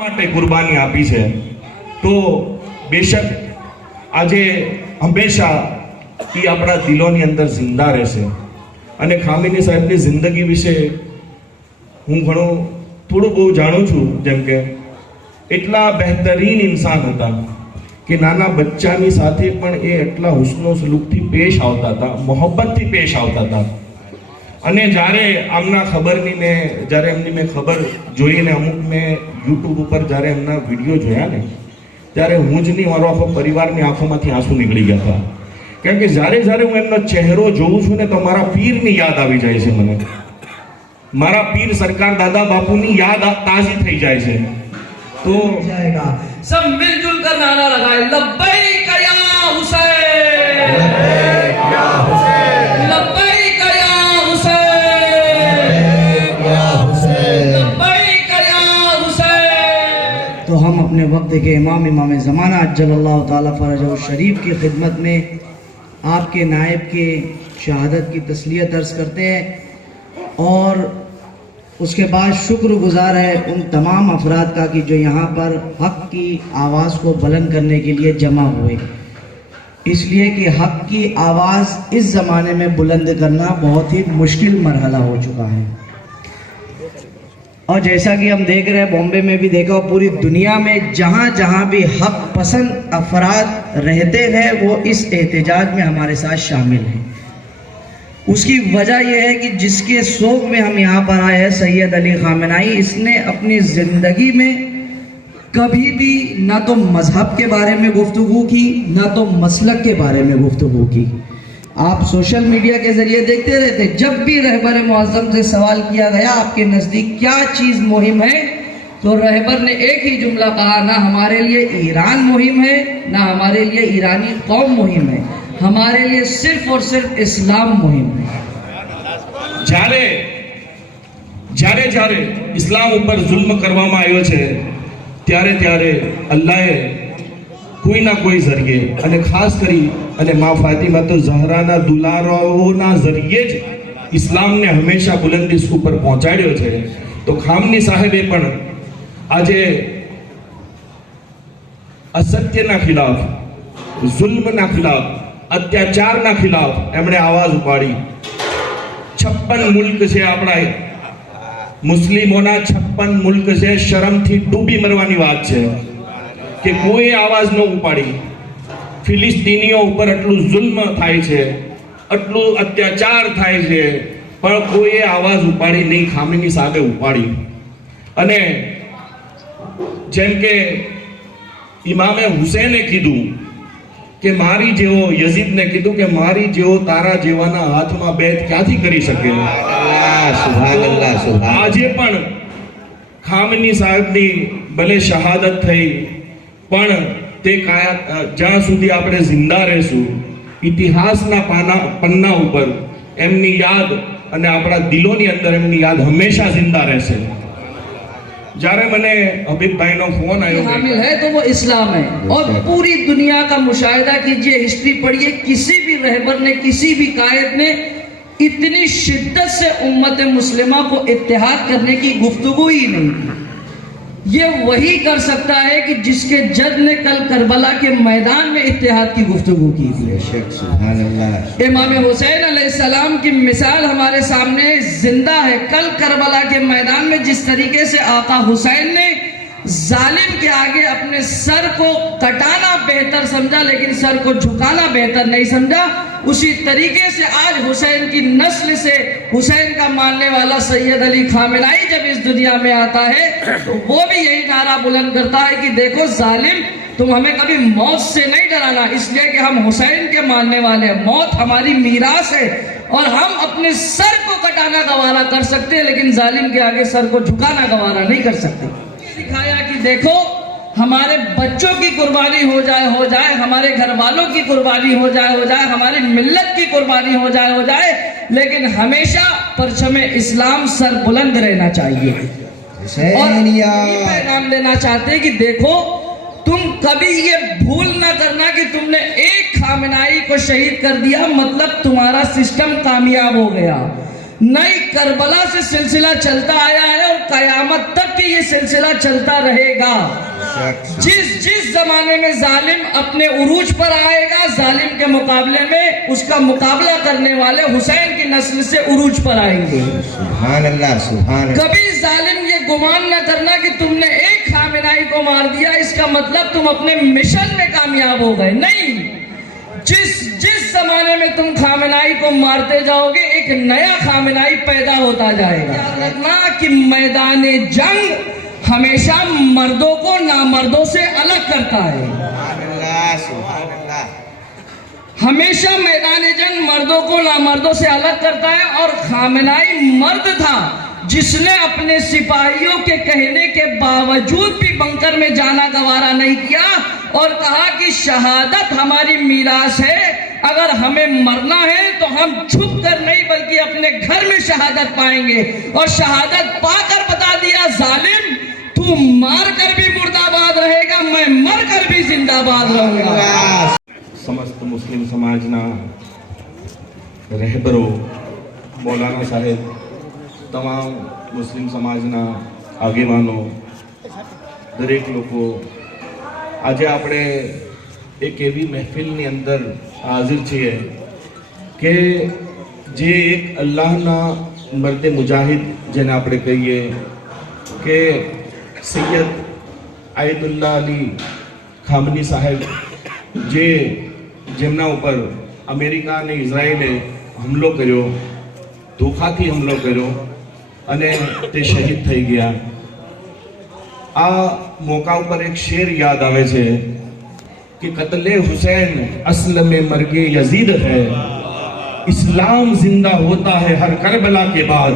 માટે કુરબાની આપી છે તો બેશક આજે હંમેશા એ આપણા દિલોની અંદર જિંદા રહેશે. અને ખામીની સાહેબની જિંદગી વિશે હું ઘણું થોડું બહુ જાણું છું. જેમ કે એટલા બહેતરીન ઇન્સાન હતા કે નાના બચ્ચાની સાથે પણ એ એટલા હુસ્નો સલુકથી પેશ આવતા હતા, મોહબ્બતથી પેશ આવતા હતા. અને જ્યારે આમના ખબરની જ્યારે એમની મેં ખબર જોઈને અમુક મેં યુટ્યુબ ઉપર જ્યારે એમના વિડીયો જોયા ને ત્યારે હું જ નહીં, મારો આખો પરિવારની આંખોમાંથી આંસુ નીકળી ગયા હતા. કારણ કે જ્યારે હું એમનો ચહેરો જોઉં છું ને તો મારા પીરની યાદ આવી જાય છે. મને મારા પીર સરકાર દાદા બાપુની યાદ તાજી થઈ જાય છે. તો सब मिलजुल कर नारा लगाए, लब्बैक या हुसैन, लब्बैक या हुसैन, लब्बैक या हुसैन. तो हम अपने वक्त के इमाम ज़माना अज्जलल्लाहु ताला फरजहु शरीफ की खिदमत में आपके नायब के शहादत की तस्लियत अर्ज़ करते हैं और उसके बाद शुक्रगुजार है उन तमाम अफराद का कि जो यहाँ पर हक़ की आवाज़ को बुलंद करने के लिए जमा हुए. इसलिए कि हक़ की आवाज़ इस ज़माने में बुलंद करना बहुत ही मुश्किल मरहला हो चुका है. और जैसा कि हम देख रहे हैं, बॉम्बे में भी देखा और पूरी दुनिया में जहाँ जहाँ भी हक़ पसंद अफराद रहते हैं वो इस एहतजाज में हमारे साथ शामिल हैं. उसकी वजह यह है कि जिसके शौक़ में हम यहाँ पर आए हैं, सैयद अली खामेनाई, इसने अपनी ज़िंदगी में कभी भी ना तो मज़हब के बारे में गुफ्तगू की, ना तो मसलक के बारे में गुफ्तगू की. आप सोशल मीडिया के ज़रिए देखते रहते, जब भी रहबर मुअज़्ज़म से सवाल किया गया आपके नज़दीक क्या चीज़ मुहिम है, तो रहबर ने एक ही जुमला कहा, ना हमारे लिए ईरान मुहिम है, ना हमारे लिए ईरानी कौम मुहिम है, हमारे लिए सिर्फ और सिर्फ इस्लाम मुहिम है. જ્યારે ઇસ્લામ ઉપર જુલ્મ કરવામાં આવ્યો છે ત્યારે અલ્લાહે કોઈ ના કોઈ જરીએ અને ખાસ કરી અને મા ફાતિમા તો ઝહરાના દુલારાઓના જરીએ જ ઇસ્લામને હંમેશા બુલંદી ઉપર પહોંચાડ્યો છે. તો ખામની સાહેબે પણ આજે અસત્યના ખિલાફ, જુલ્મના ખિલાફ, અત્યાચારના ખિલાફ એમણે આવાજ ઉપાડી. 56 મુલ્ક છે આપણા મુસ્લિમોના, 56 મુલ્ક છે. શરમથી ડૂબી મરવાની વાત છે કે કોઈ આવાજ ન ઉપાડી. ફિલિસ્તીનીઓ ઉપર આટલું જુલ્મ થાય છે, આટલું અત્યાચાર થાય છે, પણ કોઈએ આવાજ ઉપાડી નહીં. ખામીની સાહેબે ઉપાડી. અને જેમ કે ઇમામે હુસૈને કીધું કે મારી જેવો, યઝીદને કીધું કે મારી જેવો તારા જેવાના હાથમાં બેત ક્યાંથી કરી શકે. આજે પણ ખામની સાહેબની ભલે શહાદત થઈ, પણ તે જ્યાં સુધી આપણે જિંદા રહેશું ઇતિહાસના પન્ના ઉપર એમની યાદ અને આપણા દિલોની અંદર એમની યાદ હંમેશા જિંદા રહેશે. जारे मैंने हबीब भाई नो फोन आयो शामिल है तो वो इस्लाम है. और पूरी दुनिया का मुशाहिदा कीजिए, हिस्ट्री पढ़िए, किसी भी रहबर ने, किसी भी कायद ने इतनी शिद्दत से उम्मत मुस्लिमा को इत्तेहाद करने की गुफ्तगू ही नहीं की. ये वही कर सकता है कि जिसके जद ने कल करबला के मैदान में इत्तेहाद की गुफ्तगू की थी. इमाम हुसैन अलैहिस्सलाम की मिसाल हमारे सामने जिंदा है. कल करबला के मैदान में जिस तरीके से आका हुसैन ने जालिम के आगे अपने सर को कटाना बेहतर समझा, लेकिन सर को झुकाना बेहतर नहीं समझा, उसी तरीके से आज हुसैन की नस्ल से हुसैन का मानने वाला सैयद अली खामेनाई जब इस दुनिया में आता है तो वो भी यही नारा बुलंद करता है कि देखो जालिम, तुम हमें कभी मौत से नहीं डराना, इसलिए कि हम हुसैन के मानने वाले हैं. मौत हमारी मीरास है और हम अपने सर को कटाना गवारा कर सकते हैं, लेकिन जालिम के आगे सर को झुकाना गवारा नहीं कर सकते. दिखाया कि देखो हमारे बच्चों की कुर्बानी हो जाए, हमारे घर वालों की कुर्बानी हो जाए, हमारी मिल्लत की कुर्बानी हो जाए, लेकिन हमेशा परचम इस्लाम सर बुलंद रहना चाहिए. और ये पैगाम देना चाहते हैं कि देखो तुम कभी ये भूल ना करना कि तुमने एक खामेनाई को शहीद कर दिया मतलब तुम्हारा सिस्टम कामयाब हो गया. नई करबला से सिलसिला चलता आया है और कयामत तक के ये सिलसिला चलता रहेगा। जिस जमाने में जालिम अपने उरूज पर आएगा, जालिम के मुकाबले में उसका मुकाबला करने वाले हुसैन की नस्ल से उरूज पर आएंगे। सुभान अल्लाह, सुभान अल्लाह। कभी जालिम ये गुमान न करना कि तुमने एक खामेनाई को मार दिया, इसका मतलब तुम अपने मिशन में कामयाब हो गए। नहीं, जिस जमाने में तुम खामेनाई को मारते जाओगे, एक नया खामेनाई पैदा होता जाएगा। याद रखना कि मैदान जंग हमेशा मर्दों को नामर्दों से अलग करता है। सुभान अल्लाह, सुभान अल्लाह। हमेशा मैदान जंग मर्दों को नामर्दों से अलग करता है। और खामेनाई मर्द था जिसने अपने सिपाहियों के कहने के बावजूद भी बंकर में जाना गवारा नहीं किया और कहा कि शहादत हमारी मीरास है, अगर हमें मरना है तो हम छुप कर नहीं बल्कि अपने घर में शहादत पाएंगे। और शहादत पाकर बता दिया, जालिम तू मार कर भी मुर्दाबाद रहेगा, मैं मर कर भी जिंदाबाद रहूंगा। समस्त मुस्लिम समाजना રહેબરો, મૌલાના સાહેબ, તમામ મુસ્લિમ સમાજના આગેવાનો, દરેક લોકો, આજે આપણે એક એવી મહેફિલની અંદર હાજર છીએ કે જે એક અલ્લાહના મર્દે મુજાહિદ જેને આપણે કહીએ કે સૈયદ આયતુલ્લાહ અલી ખામની સાહેબ, જેમના ઉપર અમેરિકા અને ઇઝરાયેલે હુમલો કર્યો, ધોખાથી હુમલો કર્યો અને તે શહીદ થઈ ગયા। આ મોકા ઉપર એક શેર યાદ આવે છે कि कत्ले हुसैन असल में मर्गे यजीद है, इस्लाम जिंदा होता है हर करबला के बाद।